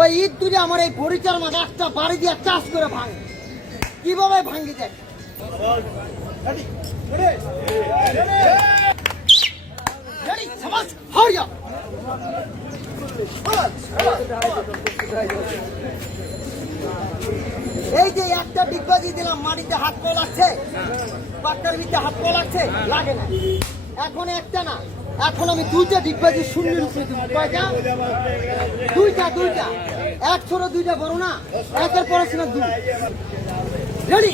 ওই ঈদ তুলে আমার এই পরিচার মাঝে একটা বাড়ি দিয়ে চাষ করে ভাঙে। কীভাবে ভাঙি সমাজ, এই যে একটা ডিগবাজি দিলাম মাটিতে হাত পা লাগছে পাট্টার ভিতরে হাত পা লাগছে লাগে না। এখন একটা না। এখন আমি দুইটা ডিগবাজি দিব। কয়টা দুইটা দুইটা। এক ছোট দুইটা বড় না? একের পড়াশোনা দুই রেডি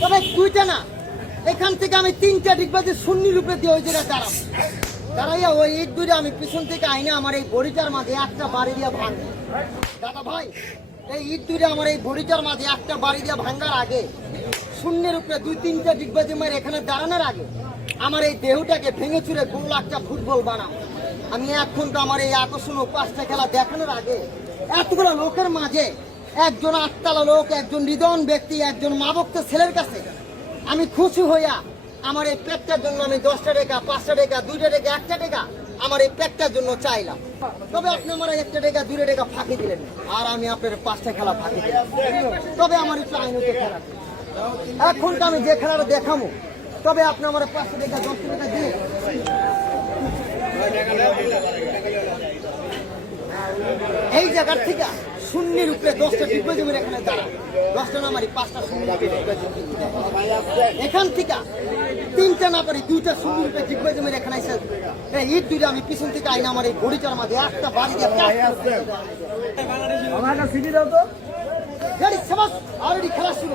তবে দুইটা না। এখান থেকে আমি তিনটা ডিগবাজি শূন্যের উপরে দিয়ে ওই জায়গায় দাঁড়াবো। দাঁড়াইয়া ওই ইট দুইটা আমি পিছন থেকে আইনে আমার এই বড়িটার মাঝে একটা বাড়ি দিয়ে ভাঙ। দাদা ভাই, এই ইট দুইটা আমার এই বড়িটার মাঝে একটা বাড়ি দিয়ে ভাঙার আগে শূন্যের উপরে দুই, তিনটা ডিগবাজি মার এখানে দাঁড়ানোর আগে আমার এই দেহটাকে ভেঙে চুরে গোল একটা ফুটবল বানাও। আমি এখন তো আমার এই আকর্ষণীয় পাঁচটা খেলা দেখানোর আগে এতগুলো লোকের মাঝে একজন আটতলা লোক, একজন হৃদন ব্যক্তি, একজন মা ভক্ত ছেলের কাছে আমি খুশি হইয়া আমার এই পেটটার জন্য আমি দশটা টাকা, পাঁচটা টাকা, দুইটা টাকা, একটা টাকা আমার এই পেটটার জন্য চাইলাম। তবে আপনি আমার একটা টাকা, দুইটা টাকা ফাঁকি দিলেন। আর আমি আপনার পাঁচটা খেলা ফাঁকি দিলাম। তবে আমার একটু আইনত খেলা। এখন তো আমি যে খেলাটা দেখাবো তবে আপনি আমার পাঁচশো টাকা দশটা টাকা দিয়ে। এই জায়গার থেকে শূন্যের উপরে দশটা ডিগবাজি জমির এখানে দাঁড়া দশটা না মারি পাঁচটা শূন্য এখান থেকে তিনটা না পারি দুইটা শূন্য রূপে ডিগবাজি জমির এখানে এসে। এই ইট দুইটা আমি পিছন থেকে আইনা আমার এই বড়িটার মাঝে একটা বাড়ি দিয়ে আমার একটা সিটি দাও তো। রেডি সবাস অলরেডি খেলা শুরু।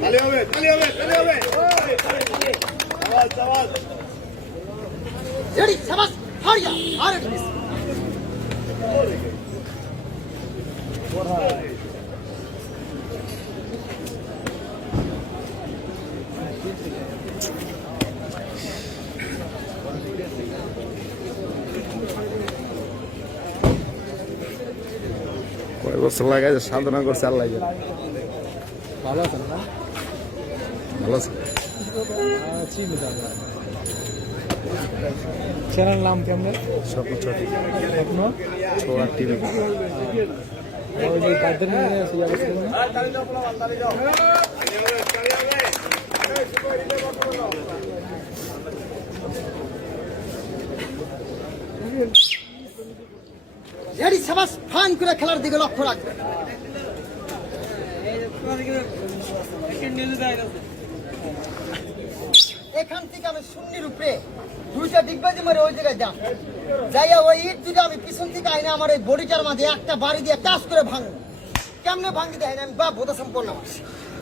তালি হবে তালি হবে তালি হবে আওয়াজ আওয়াজ সাধনা করছে আল্লাহ। ভালো আছেন না? ভালো আছে চিনি দাদা চ্যানেল নাম কেমন স্বপ্ন ছটি স্বপ্ন ছোড়া টিভি ওই যে গার্ডেন নিয়ে আছে যাবে তালি সবাস ফান করে খেলার দিকে লক্ষ্য রাখবে এখান থেকে আমি শূন্যের উপরে দুইটা ডিগবাজি মারে ওই জায়গায় যাম। যাইয়া ওই ইট দুটো আমি পিছন থেকে আইনে আমার এই বডিটার মাঝে একটা বাড়ি দিয়ে টাচ করে ভাঙবো। কেমনে ভাঙি দেয় আমি বা বোধা সম্পন্ন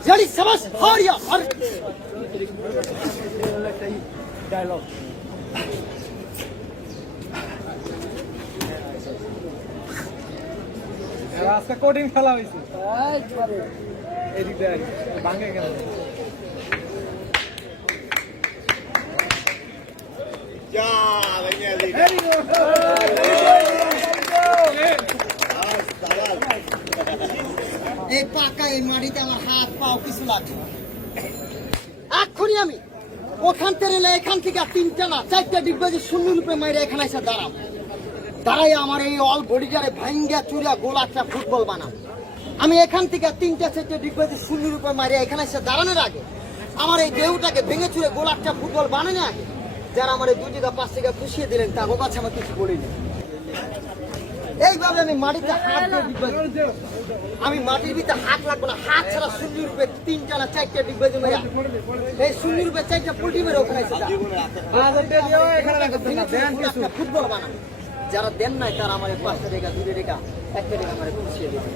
রেডি সবাস হরিয়া হর ডায়লগ আজকে কঠিন খেলা হয়েছে। এদিক ভাঙে কেন? যা দেখে দি এই পাকা এই মাটিতে আমার হাত পাও কিছু লাগবে এক্ষুনি আমি ওখান থেকে এখান থেকে তিনটা না চারটা ডিগবাজি শূন্য রূপে মাইরে এখানে এসে দাঁড়াও। দাঁড়াই আমার এই অল বডিটারে ভাঙ্গা চুরিয়া গোল একটা ফুটবল বানাও। আমি এখান থেকে তিনটা চারটা ডিগবাজি শূন্য রূপে মাইরে এখানে এসে দাঁড়ানোর আগে আমার এই দেহটাকে ভেঙে চুরে গোলাপটা ফুটবল বানানোর আগে যারা আমার এই দুই টাকা পাঁচ টাকা খুশিয়ে দিলেন তার কাছে আমার কিছু বলিনি। এইভাবে আমি মাটিতে হাত দিয়ে আমি মাটির ভিতরে হাত লাগবো না হাত ছাড়া শূন্য রূপে তিনটা না চারটা ডিগবাজি মেরে এই শূন্য রূপে চারটা পোল্ট্রি মেরে ওখানে ফুটবল বানানো যারা দেন নাই তারা আমার পাঁচটা টাকা দূরে রেখা একটা টাকা আমার খুশিয়ে দেবে।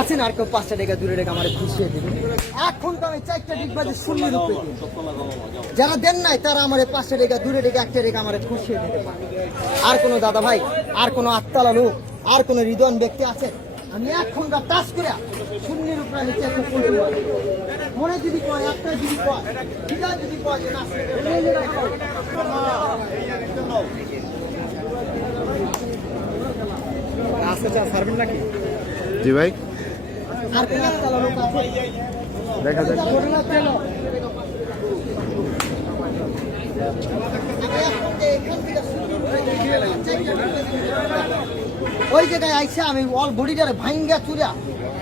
আছেন আর কেউ পাঁচটা টাকা দূরে রেখে আমার খুশিয়ে দেবে এখন তো আমি চারটা ডিগবাজি শূন্য রূপে। যারা দেন নাই, তারা আমার পাঁচটা টাকা দূরে রেখে একটা রেখা আমার খুশিয়ে দিতে আর কোনো দাদা ভাই, আর কোনো আত্মালা লোক, আর কোনো হৃদয় ব্যক্তি আছে আমি এখনকার টাচ করে শূন্যের উপরে করতে পারি মনে যদি কয় একটা যদি কয় যদি কয় আছে যা নাকি জি ভাই আর কোনো আত্মালা লোক আছে দেখা যাক। ওই জায়গায় আইসা আমি অল বডিটারে ভাঙ্গা চুরা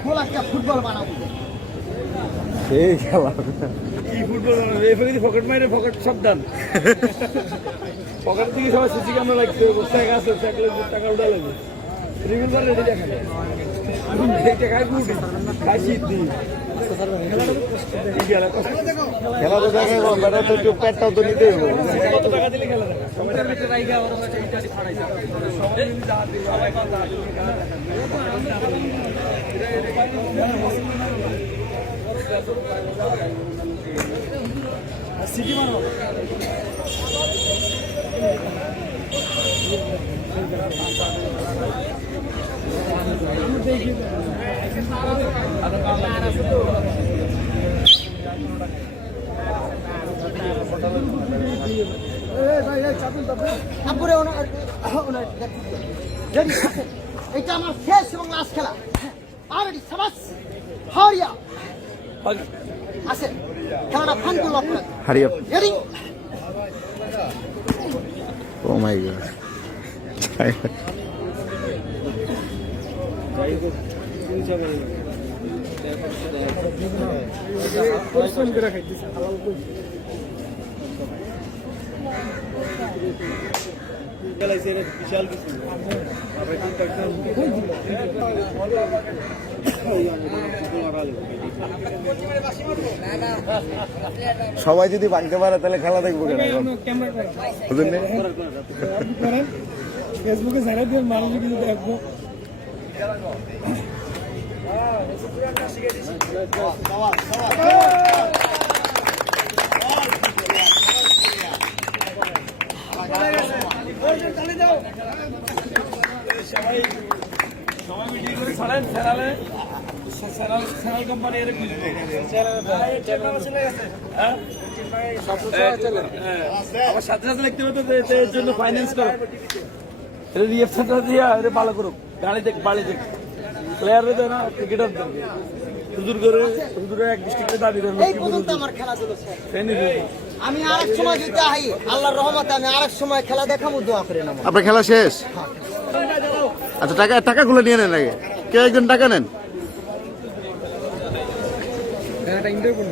ফুল একটা ফুটবল বানাবো। এই খেলা। কি ফুটবল এফে যদি পকেট মাইরে পকেট সাবধান। পকেট থেকে সবাই সিসি ক্যামেরা লাগছে টাকা আছে থাকলে টাকা উঠা লাগবে। রিভলভার রেডি দেখেন দেখতে খাই ফুটি খাই শীত খেলা তো দেখা বেটা তো একটু পেটটাও তো নিতেই হবে। কত টাকা দিলে খেলা দেখা সবাই পেটে রাইগা ওরা কাছে ইত্যাদি ফাড়াইছে সবাই মিলে যা দিই সবাই কথা সিটি মারো তারপরে ওনার ওনার রেডি আছে এটা আমার শেষ এবং লাস্ট খেলা। অলরেডি সাবাস হারিয়া আছে। খেলাটা ফান করল আপনার। Hurry up ready oh my god পরিশ্রম করে খাইতেছে বিশাল কিছু সবাই যদি ভাঙতে পারে তাহলে খেলা দেখব কেন? ফেসবুকে ছাড়া দিয়ে মানুষ কিন্তু দেখব। সবাই মিটিং করে সাথে সাথে এর জন্য ফাইন্যান্স দিয়া ভালো করুক গাড়ি দেখ বাড়ি দেখ। প্লেয়ার দেয় না ক্রিকেটার দেন হুজুর করে হুজুরের এক ডিস্ট্রিক্টে দাবি দেন এই পর্যন্ত আমার খেলা চলেছে আমি আরেক সময় যদি আহি আল্লাহর রহমতে আমি আরেক সময় খেলা দেখাবো দোয়া করে নাম আপনার খেলা শেষ? আচ্ছা টাকা টাকাগুলো নিয়ে নেন আগে। কেউ একজন টাকা নেন? এটা ইন্টারভিউ